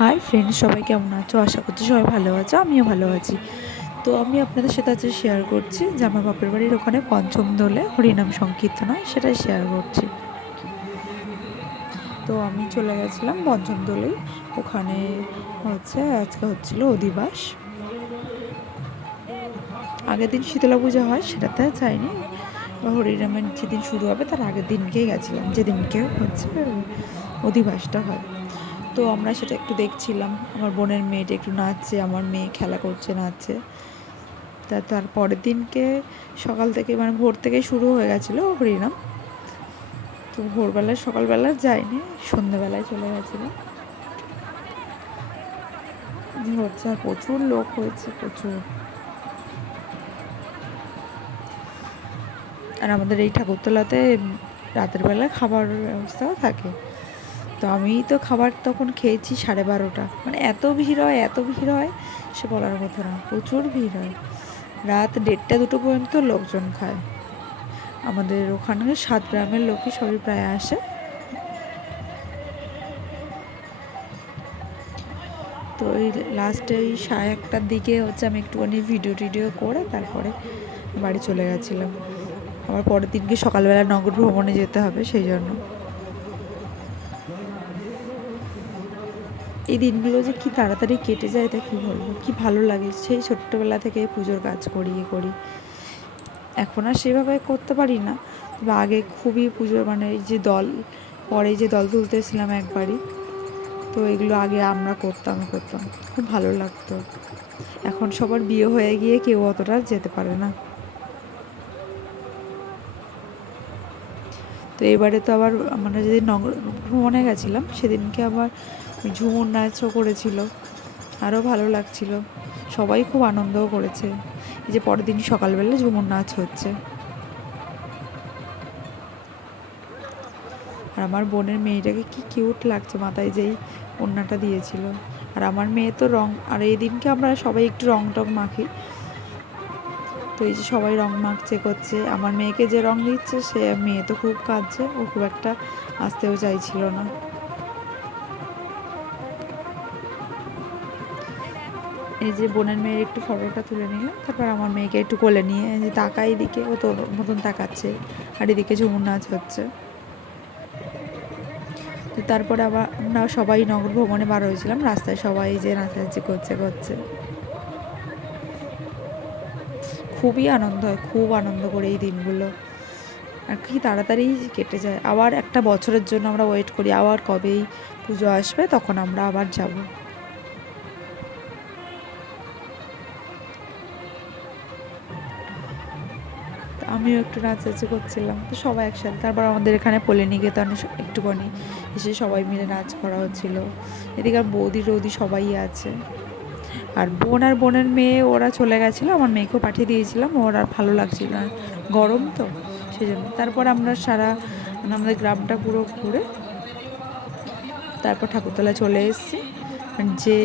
Hi friends, সবাই কেমন আছো? আশা করছি সবাই ভালো আছো, আমিও ভালো আছি। তো আমি আপনাদের সাথে আজকে শেয়ার করছি যে আমার বাপের বাড়ির ওখানে পঞ্চম দোলে হরিনাম সংকীর্তন হয়, সেটাই শেয়ার করছি। তো আমি চলে গেছিলাম পঞ্চম দোলেই। ওখানে আজকে হচ্ছিল অধিবাস। আগের দিন শীতলা পূজা হয়, সেটাতে যাইনি। হরিনামের যেদিন শুরু হবে তার আগের দিনকেই গেছিলাম, যেদিনকে অধিবাসটা হয়। তো আমরা সেটা একটু দেখছিলাম। আমার বোনের মেয়েটা একটু নাচছে, আমার মেয়ে খেলা করছে, নাচছে। তার পরের দিনকে সকাল থেকে ভোর থেকে শুরু হয়ে গেছিলো হরিনাম। তো ভোরবেলায় সকালবেলা যায়নি, সন্ধ্যেবেলায় চলে গেছিলো। হচ্ছে আর প্রচুর লোক হয়েছে, প্রচুর। আর আমাদের এই ঠাকুরতলাতে রাতের বেলায় খাবার ব্যবস্থাও থাকে। তো আমি তো খাবার তখন খেয়েছি 12:30। এত ভিড় হয়, এত ভিড় হয়, সে বলার কথা না। প্রচুর ভিড় হয়, রাত 1:30-2 পর্যন্ত লোকজন খায়। আমাদের ওখানে 7 গ্রামের লোকই সবই প্রায় আসে। তো এই লাস্টে এই 1:30টার দিকে আমি একটুখানি ভিডিও করে তারপরে বাড়ি চলে গেছিলাম। আবার পরের দিনকে সকালবেলা নগর ভ্রমণে যেতে হবে, সেই জন্য। এই দিনগুলো যে কি তাড়াতাড়ি কেটে যায় তা কী বলবো, কি ভালো লাগে। সেই ছোট্টবেলা থেকে পুজোর কাজ করি। এখন আর সেভাবে করতে পারি না, তবে আগে খুবই পুজো এই যে দল, পরে যে দল তুলতেছিলাম একবারই, তো এগুলো আগে আমরা করতাম, খুব ভালো লাগতো। এখন সবার বিয়ে হয়ে গিয়ে কেউ অতটা যেতে পারে না। তো এবারে তো আবার আমরা যেদিন নগর ভ্রমণে গেছিলাম সেদিনকে আবার ঝুমুর নাচও করেছিল, আরও ভালো লাগছিল। সবাই খুব আনন্দও করেছে। এই যে পরের দিন সকালবেলা ঝুমুর নাচ হচ্ছে। আর আমার বোনের মেয়েটাকে কি কিউট লাগছে, মাথায় যেই ওড়নাটা দিয়েছিল। আর আমার মেয়ে তো রং, আর এই দিনকে আমরা সবাই একটু রং টং মাখি। তো এই যে সবাই রং মাখছে করছে, আমার মেয়েকে যে রং দিচ্ছে সে মেয়ে তো খুব কাঁদছে, ও খুব একটা আসতেও চাইছিল না। এই যে বোনের মেয়ের একটু ফটোটা তুলে নিলাম, তারপর আমার মেয়েকে একটু কোলে নিয়ে যে তাকা, এদিকে ও তোর মতন তাকাচ্ছে, আর এদিকে ঝুমুর নাচ হচ্ছে। তো তারপরে আবার আমরা সবাই নগর ভ্রমণে বার হয়েছিলাম। রাস্তায় সবাই যে নাচানাচি করছে। খুবই আনন্দ হয়, খুব আনন্দ করে এই দিনগুলো। আর কি তাড়াতাড়ি কেটে যায়। আবার একটা বছরের জন্য আমরা ওয়েট করি, আবার কবেই পুজো আসবে, তখন আমরা আবার যাব। আমিও একটু নাচানাচি করছিলাম, তো সবাই একসাথে। তারপর আমাদের এখানে পল্লীনিকেতনে একটুখানি এসে সবাই মিলে নাচ করা হচ্ছিল। এদিকে আর বৌদি টৌদি সবাই আছে। আর বোন আর বোনের মেয়ে ওরা চলে গেছিলো, আমার মেয়েকেও পাঠিয়ে দিয়েছিলাম, ওর আর ভালো লাগছিল না, গরম তো সেই জন্য। তারপর আমরা আমাদের গ্রামটা পুরো ঘুরে তারপর ঠাকুরতলা চলে এসেছি। যে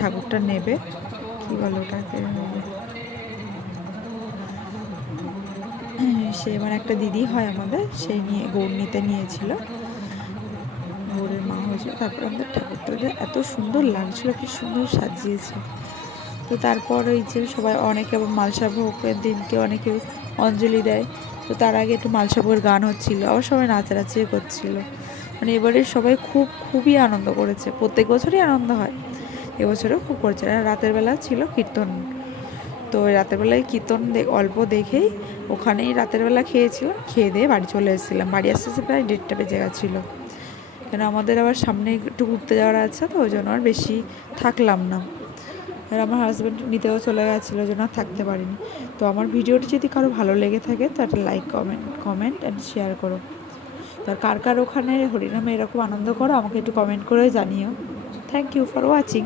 ঠাকুরটা নেবে, কী বলে ওটাকে, সে একটা দিদি হয় আমাদের, সেই নিয়ে গৌড় নিতে নিয়েছিল, গৌড়ের মা হয়েছিল। তারপর আমাদের ঠাকুরটা এত সুন্দর লাগছিল, কি সুন্দর সাজিয়েছে। তো তারপর ওই যে সবাই, অনেকে আবার মালসা ভোগের দিনকে অনেকে অঞ্জলি দেয়। তো তার আগে একটু মালসা ভোগের গান হচ্ছিলো, আবার সবাই নাচানাচিও করছিলো। এবারে সবাই খুবই আনন্দ করেছে। প্রত্যেক বছরই আনন্দ হয়, এবছরেও খুব করেছে। আর রাতের বেলা ছিল কীর্তন। তো রাতের বেলায় কীর্তন অল্প দেখেই ওখানেই রাতের বেলা খেয়েছিলাম, খেয়ে দিয়ে বাড়ি চলে এসেছিলাম। বাড়ি আসতে আসতে প্রায় 1:30 বেজে গেছিলো, কেন আমাদের আবার সামনে একটু ঘুরতে যাওয়ার আছে, তো ওই জন্য আর বেশি থাকলাম না। আর আমার হাজব্যান্ড নিতেও চলে গেছিলো, ওই জন্য আর থাকতে পারিনি। তো আমার ভিডিওটি যদি কারো ভালো লেগে থাকে তো একটা লাইক, কমেন্ট অ্যান্ড শেয়ার করো। তো কার কার ওখানে হরিনামে এরকম আনন্দ করো আমাকে একটু কমেন্ট করে জানিও। Thank you for watching.